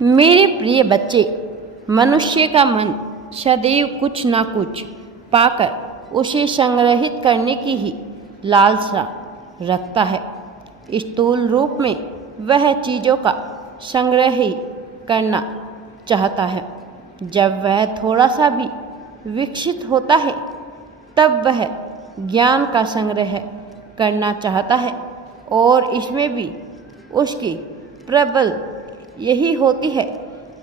मेरे प्रिय बच्चे, मनुष्य का मन सदैव कुछ ना कुछ पाकर उसे संग्रहित करने की ही लालसा रखता है। स्थूल रूप में वह चीज़ों का संग्रह ही करना चाहता है। जब वह थोड़ा सा भी विकसित होता है तब वह ज्ञान का संग्रह करना चाहता है और इसमें भी उसकी प्रबल यही होती है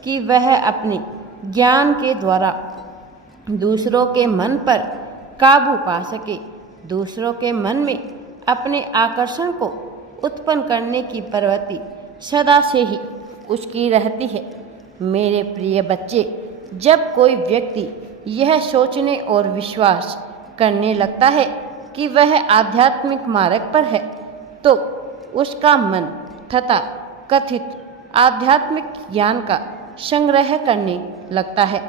कि वह अपने ज्ञान के द्वारा दूसरों के मन पर काबू पा सके। दूसरों के मन में अपने आकर्षण को उत्पन्न करने की प्रवृत्ति सदा से ही उसकी रहती है। मेरे प्रिय बच्चे, जब कोई व्यक्ति यह सोचने और विश्वास करने लगता है कि वह आध्यात्मिक मार्ग पर है तो उसका मन तथा कथित आध्यात्मिक ज्ञान का संग्रह करने लगता है।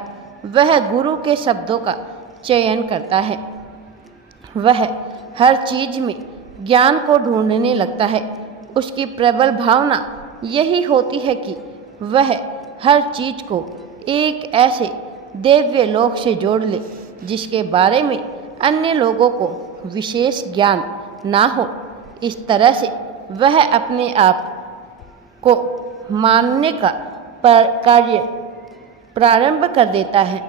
वह गुरु के शब्दों का चयन करता है। वह हर चीज में ज्ञान को ढूंढने लगता है। उसकी प्रबल भावना यही होती है कि वह हर चीज को एक ऐसे दिव्य लोक से जोड़ ले जिसके बारे में अन्य लोगों को विशेष ज्ञान ना हो। इस तरह से वह अपने आप को मानने का कार्य प्रारंभ कर देता है,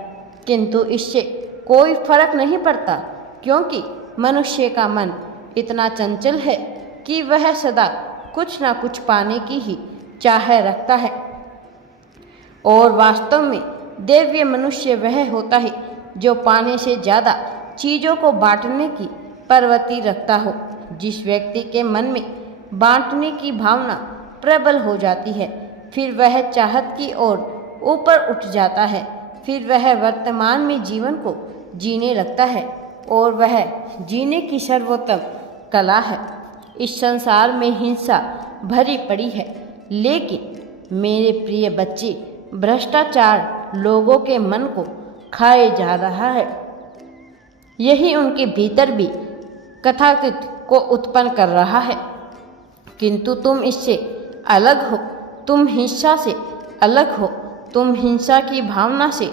किंतु इससे कोई फर्क नहीं पड़ता क्योंकि मनुष्य का मन इतना चंचल है कि वह सदा कुछ ना कुछ पाने की ही चाह रखता है। और वास्तव में दिव्य मनुष्य वह होता है जो पाने से ज़्यादा चीज़ों को बांटने की प्रवृत्ति रखता हो। जिस व्यक्ति के मन में बांटने की भावना प्रबल हो जाती है फिर वह चाहत की ओर ऊपर उठ जाता है। फिर वह वर्तमान में जीवन को जीने लगता है और वह जीने की सर्वोत्तम कला है। इस संसार में हिंसा भरी पड़ी है, लेकिन मेरे प्रिय बच्चे, भ्रष्टाचार लोगों के मन को खाए जा रहा है। यही उनके भीतर भी कथाकृत को उत्पन्न कर रहा है, किंतु तुम इससे अलग हो। तुम हिंसा से अलग हो। तुम हिंसा की भावना से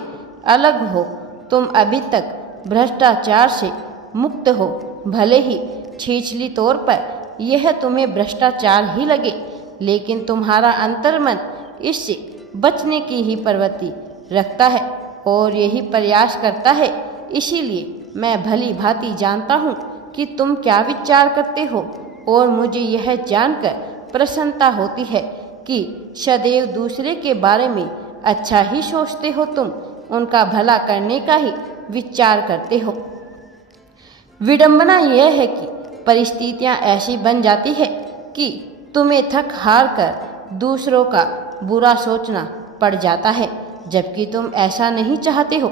अलग हो। तुम अभी तक भ्रष्टाचार से मुक्त हो। भले ही छिछली तौर पर यह तुम्हें भ्रष्टाचार ही लगे, लेकिन तुम्हारा अंतर्मन इससे बचने की ही प्रवृत्ति रखता है और यही प्रयास करता है। इसीलिए मैं भली भांति जानता हूँ कि तुम क्या विचार करते हो और मुझे यह जानकर प्रसन्नता होती है कि सदैव दूसरे के बारे में अच्छा ही सोचते हो। तुम उनका भला करने का ही विचार करते हो। विडंबना यह है कि परिस्थितियां ऐसी बन जाती है कि तुम्हें थक हार कर दूसरों का बुरा सोचना पड़ जाता है, जबकि तुम ऐसा नहीं चाहते हो,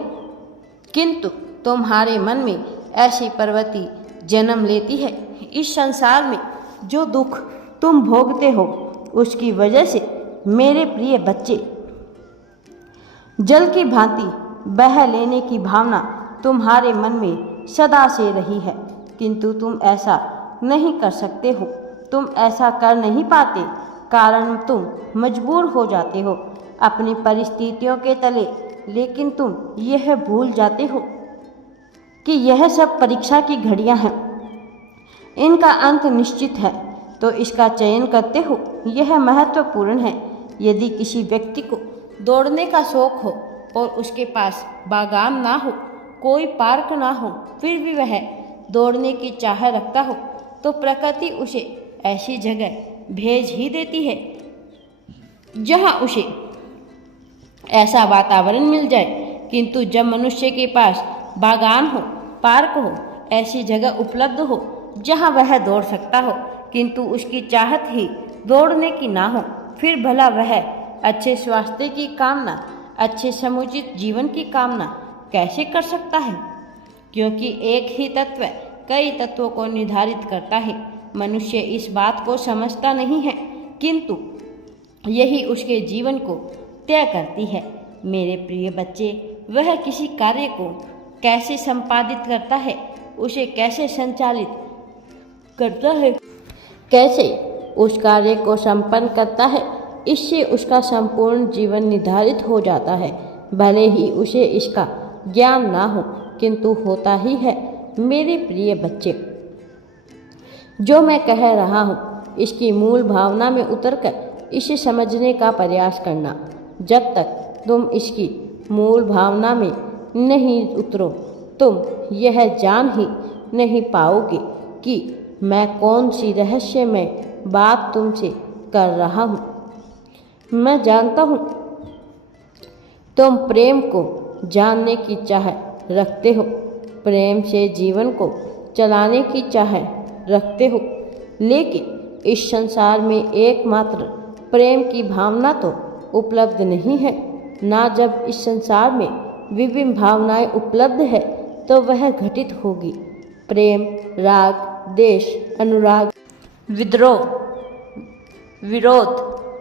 किंतु तुम्हारे मन में ऐसी प्रवृत्ति जन्म लेती है। इस संसार में जो दुख तुम भोगते हो उसकी वजह से मेरे प्रिय बच्चे, जल की भांति बह लेने की भावना तुम्हारे मन में सदा से रही है, किंतु तुम ऐसा नहीं कर सकते हो। तुम ऐसा कर नहीं पाते कारण तुम मजबूर हो जाते हो अपनी परिस्थितियों के तले। लेकिन तुम यह भूल जाते हो कि यह सब परीक्षा की घड़ियां हैं, इनका अंत निश्चित है, तो इसका चयन करते हो। यह महत्वपूर्ण है। यदि किसी व्यक्ति को दौड़ने का शौक हो और उसके पास बागान ना हो, कोई पार्क ना हो, फिर भी वह दौड़ने की चाह रखता हो, तो प्रकृति उसे ऐसी जगह भेज ही देती है जहां उसे ऐसा वातावरण मिल जाए। किंतु जब मनुष्य के पास बागान हो, पार्क हो, ऐसी जगह उपलब्ध हो जहां वह दौड़ सकता हो, किंतु उसकी चाहत ही दौड़ने की ना हो, फिर भला वह अच्छे स्वास्थ्य की कामना, अच्छे समुचित जीवन की कामना कैसे कर सकता है? क्योंकि एक ही तत्व कई तत्वों को निर्धारित करता है। मनुष्य इस बात को समझता नहीं है, किंतु यही उसके जीवन को तय करती है। मेरे प्रिय बच्चे, वह किसी कार्य को कैसे संपादित करता है, उसे कैसे संचालित करता है, कैसे उस कार्य को संपन्न करता है, इससे उसका संपूर्ण जीवन निर्धारित हो जाता है। भले ही उसे इसका ज्ञान ना हो, किंतु होता ही है। मेरे प्रिय बच्चे, जो मैं कह रहा हूँ इसकी मूल भावना में उतरकर इसे समझने का प्रयास करना। जब तक तुम इसकी मूल भावना में नहीं उतरो, तुम यह जान ही नहीं पाओगे कि मैं कौन सी रहस्यमय बात तुमसे कर रहा हूँ। मैं जानता हूँ तुम प्रेम को जानने की चाह रखते हो, प्रेम से जीवन को चलाने की चाह रखते हो, लेकिन इस संसार में एकमात्र प्रेम की भावना तो उपलब्ध नहीं है ना। जब इस संसार में विभिन्न भावनाएं उपलब्ध है तो वह घटित होगी। प्रेम, राग, देश, अनुराग, विद्रोह, विरोध,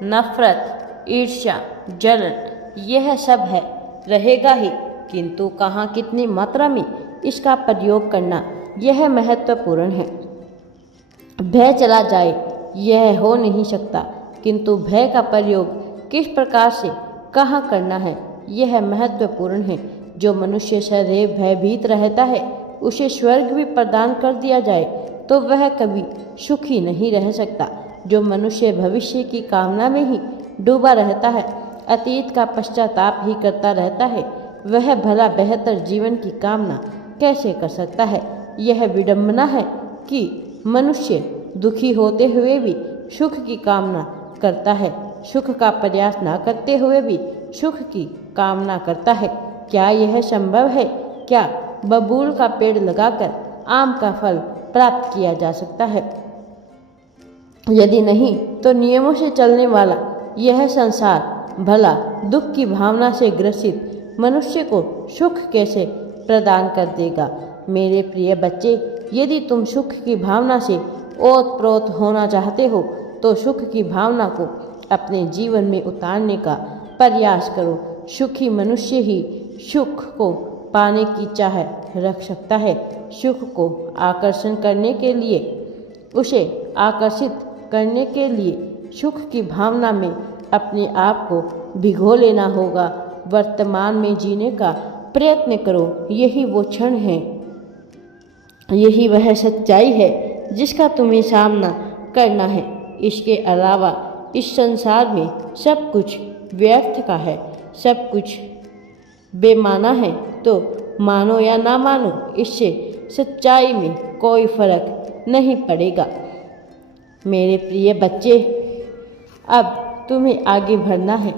नफरत, ईर्ष्या, जलन, यह सब है, रहेगा ही, किंतु कहाँ कितनी मात्रा में इसका प्रयोग करना, यह महत्वपूर्ण है। भय चला जाए यह हो नहीं सकता, किंतु भय का प्रयोग किस प्रकार से कहाँ करना है, यह महत्वपूर्ण है। जो मनुष्य सदैव भयभीत रहता है, उसे स्वर्ग भी प्रदान कर दिया जाए तो वह कभी सुखी नहीं रह सकता। जो मनुष्य भविष्य की कामना में ही डूबा रहता है, अतीत का पश्चाताप ही करता रहता है, वह भला बेहतर जीवन की कामना कैसे कर सकता है। यह विडंबना है कि मनुष्य दुखी होते हुए भी सुख की कामना करता है, सुख का प्रयास ना करते हुए भी सुख की कामना करता है। क्या यह संभव है? क्या बबूल का पेड़ लगाकर आम का फल प्राप्त किया जा सकता है? यदि नहीं, तो नियमों से चलने वाला यह संसार भला दुख की भावना से ग्रसित मनुष्य को सुख कैसे प्रदान कर देगा। मेरे प्रिय बच्चे, यदि तुम सुख की भावना से ओतप्रोत होना चाहते हो तो सुख की भावना को अपने जीवन में उतारने का प्रयास करो। सुखी मनुष्य ही सुख को पाने की चाह रख सकता है। सुख को आकर्षण करने के लिए, उसे आकर्षित करने के लिए सुख की भावना में अपने आप को भिगो लेना होगा। वर्तमान में जीने का प्रयत्न करो, यही वो क्षण है, यही वह सच्चाई है जिसका तुम्हें सामना करना है। इसके अलावा इस संसार में सब कुछ व्यर्थ का है, सब कुछ बेमाना है। तो मानो या ना मानो, इससे सच्चाई में कोई फर्क नहीं पड़ेगा। मेरे प्रिय बच्चे, अब तुम्हें आगे बढ़ना है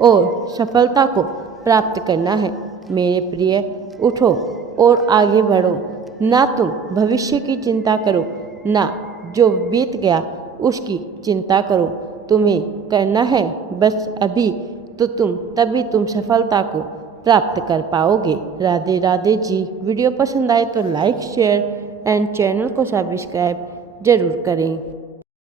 और सफलता को प्राप्त करना है। मेरे प्रिय, उठो और आगे बढ़ो। ना तुम भविष्य की चिंता करो, ना जो बीत गया उसकी चिंता करो। तुम्हें करना है बस अभी, तो तभी तुम सफलता को प्राप्त कर पाओगे। राधे राधे जी। वीडियो पसंद आए तो लाइक, शेयर एंड चैनल को सब्सक्राइब जरूर करें।